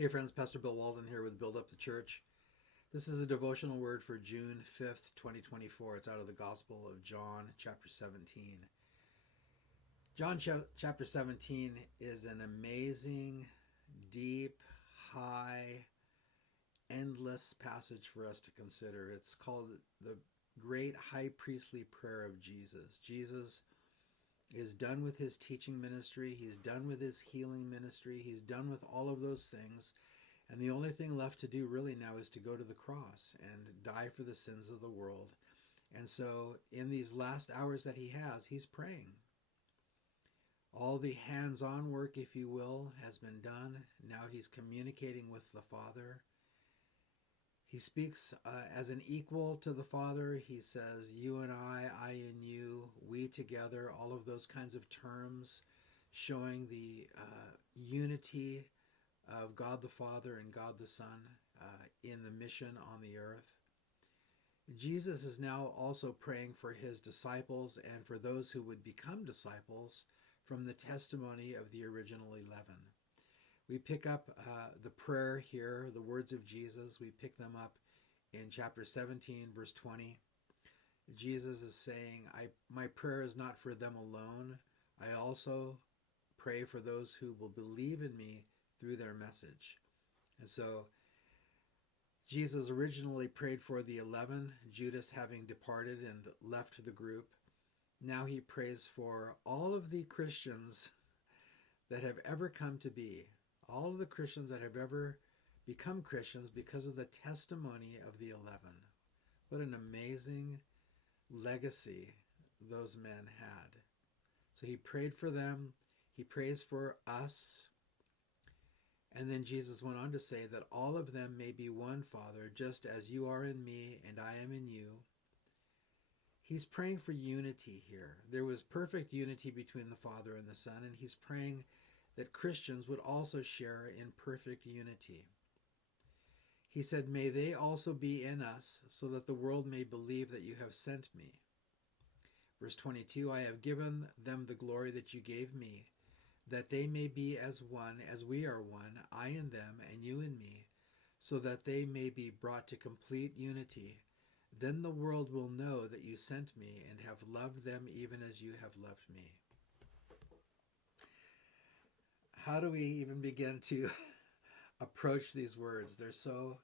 Hey friends, Pastor Bill Walden here with Build Up the Church. This is a devotional word for June 5th, 2024. It's out of the Gospel of John, chapter 17. John chapter 17 is an amazing, deep, high, endless passage for us to consider. It's called the great high priestly prayer of Jesus. Jesus is done with his teaching ministry. He's done with his healing ministry. He's done with all of those things. And the only thing left to do really now is to go to the cross and die for the sins of the world. And so in these last hours that he has, he's praying. All the hands-on work, if you will, has been done. Now he's communicating with the Father. He speaks as an equal to the Father. He says, you and I and you, we together, all of those kinds of terms showing the unity of God the Father and God the Son in the mission on the earth. Jesus is now also praying for his disciples and for those who would become disciples from the testimony of the original 11. We pick up the prayer here, the words of Jesus. We pick them up in chapter 17, verse 20. Jesus is saying, my prayer is not for them alone. I also pray for those who will believe in me through their message. And so Jesus originally prayed for the 11, Judas having departed and left the group. Now he prays for all of the Christians that have ever come to be. All of the Christians that have ever become Christians because of the testimony of the 11. What an amazing legacy those men had. So he prayed for them. He prays for us. And then Jesus went on to say that all of them may be one, Father, just as you are in me and I am in you. He's praying for unity here. There was perfect unity between the Father and the Son, and he's praying that Christians would also share in perfect unity. He said, may they also be in us, so that the world may believe that you have sent me. Verse 22, I have given them the glory that you gave me, that they may be as one, as we are one, I in them and you in me, so that they may be brought to complete unity. Then the world will know that you sent me and have loved them even as you have loved me. How do we even begin to approach these words? They're so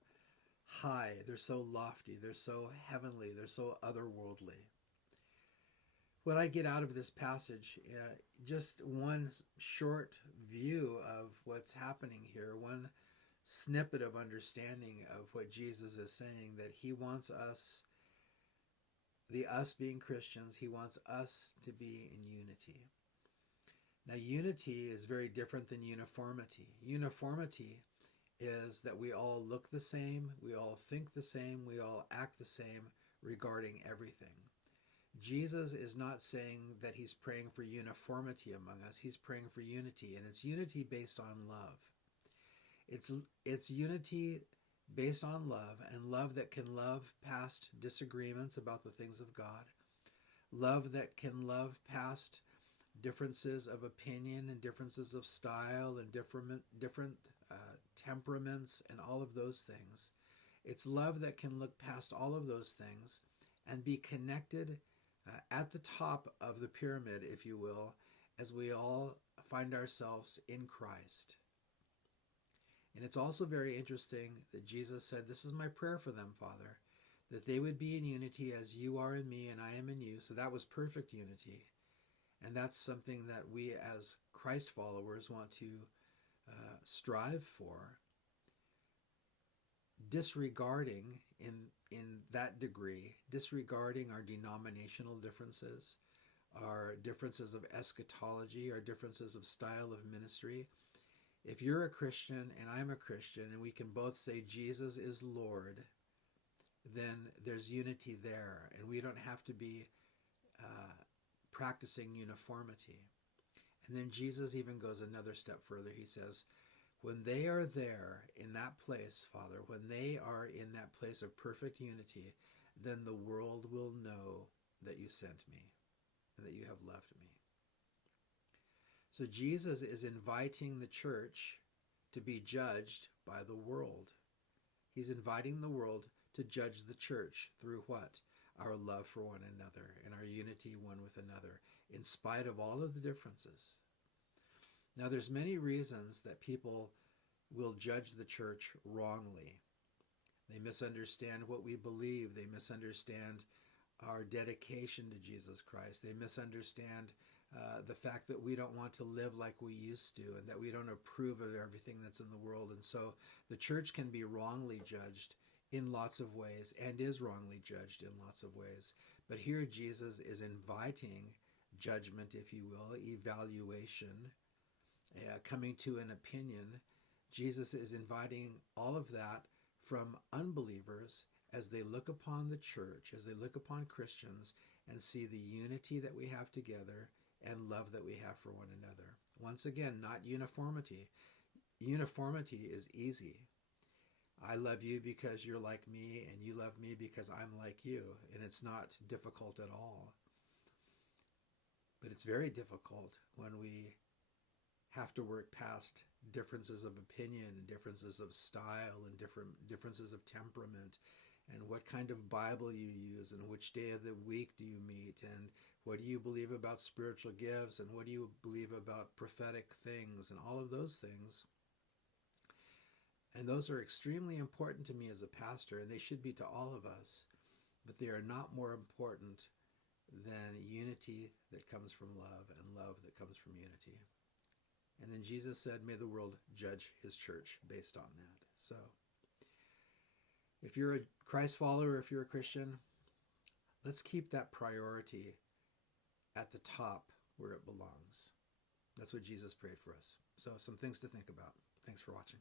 high, they're so lofty, they're so heavenly, they're so otherworldly. What I get out of this passage, just one short view of what's happening here, one snippet of understanding of what Jesus is saying, that he wants us, the us being Christians, he wants us to be in unity. Now, unity is very different than uniformity. Uniformity is that we all look the same, we all think the same, we all act the same regarding everything. Jesus is not saying that he's praying for uniformity among us. He's praying for unity, and it's unity based on love. It's unity based on love, and love that can love past disagreements about the things of God. Love that can love past differences of opinion and differences of style and different temperaments and all of those things. It's love that can look past all of those things and be connected at the top of the pyramid, if you will, as we all find ourselves in Christ. And it's also very interesting that Jesus said, this is my prayer for them, Father, that they would be in unity as you are in me and I am in you. So that was perfect unity. And that's something that we as Christ followers want to strive for, disregarding in that degree, disregarding our denominational differences, our differences of eschatology, our differences of style of ministry. If you're a Christian and I'm a Christian and we can both say Jesus is Lord, then there's unity there, and we don't have to be practicing uniformity. And then Jesus even goes another step further. He says, when they are there in that place, Father, when they are in that place of perfect unity, then the world will know that you sent me and that you have loved me. So Jesus is inviting the church to be judged by the world. He's inviting the world to judge the church through what? Our love for one another and our unity one with another, in spite of all of the differences. Now, there's many reasons that people will judge the church wrongly. They misunderstand what we believe. They misunderstand our dedication to Jesus Christ. They misunderstand the fact that we don't want to live like we used to, and that we don't approve of everything that's in the world. And so the church can be wrongly judged in lots of ways, and is wrongly judged in lots of ways. But here Jesus is inviting judgment, if you will, evaluation, coming to an opinion. Jesus is inviting all of that from unbelievers as they look upon the church, as they look upon Christians, and see the unity that we have together and love that we have for one another. Once again, not uniformity. Uniformity is easy. I love you because you're like me, and you love me because I'm like you, and it's not difficult at all. But it's very difficult when we have to work past differences of opinion, differences of style, and differences of temperament, and what kind of Bible you use, and which day of the week do you meet, and what do you believe about spiritual gifts, and what do you believe about prophetic things, and all of those things. And those are extremely important to me as a pastor, and they should be to all of us, but they are not more important than unity that comes from love, and love that comes from unity. And then Jesus said, may the world judge his church based on that. So if you're a Christ follower, if you're a Christian, let's keep that priority at the top where it belongs. That's what Jesus prayed for us. So some things to think about. Thanks for watching.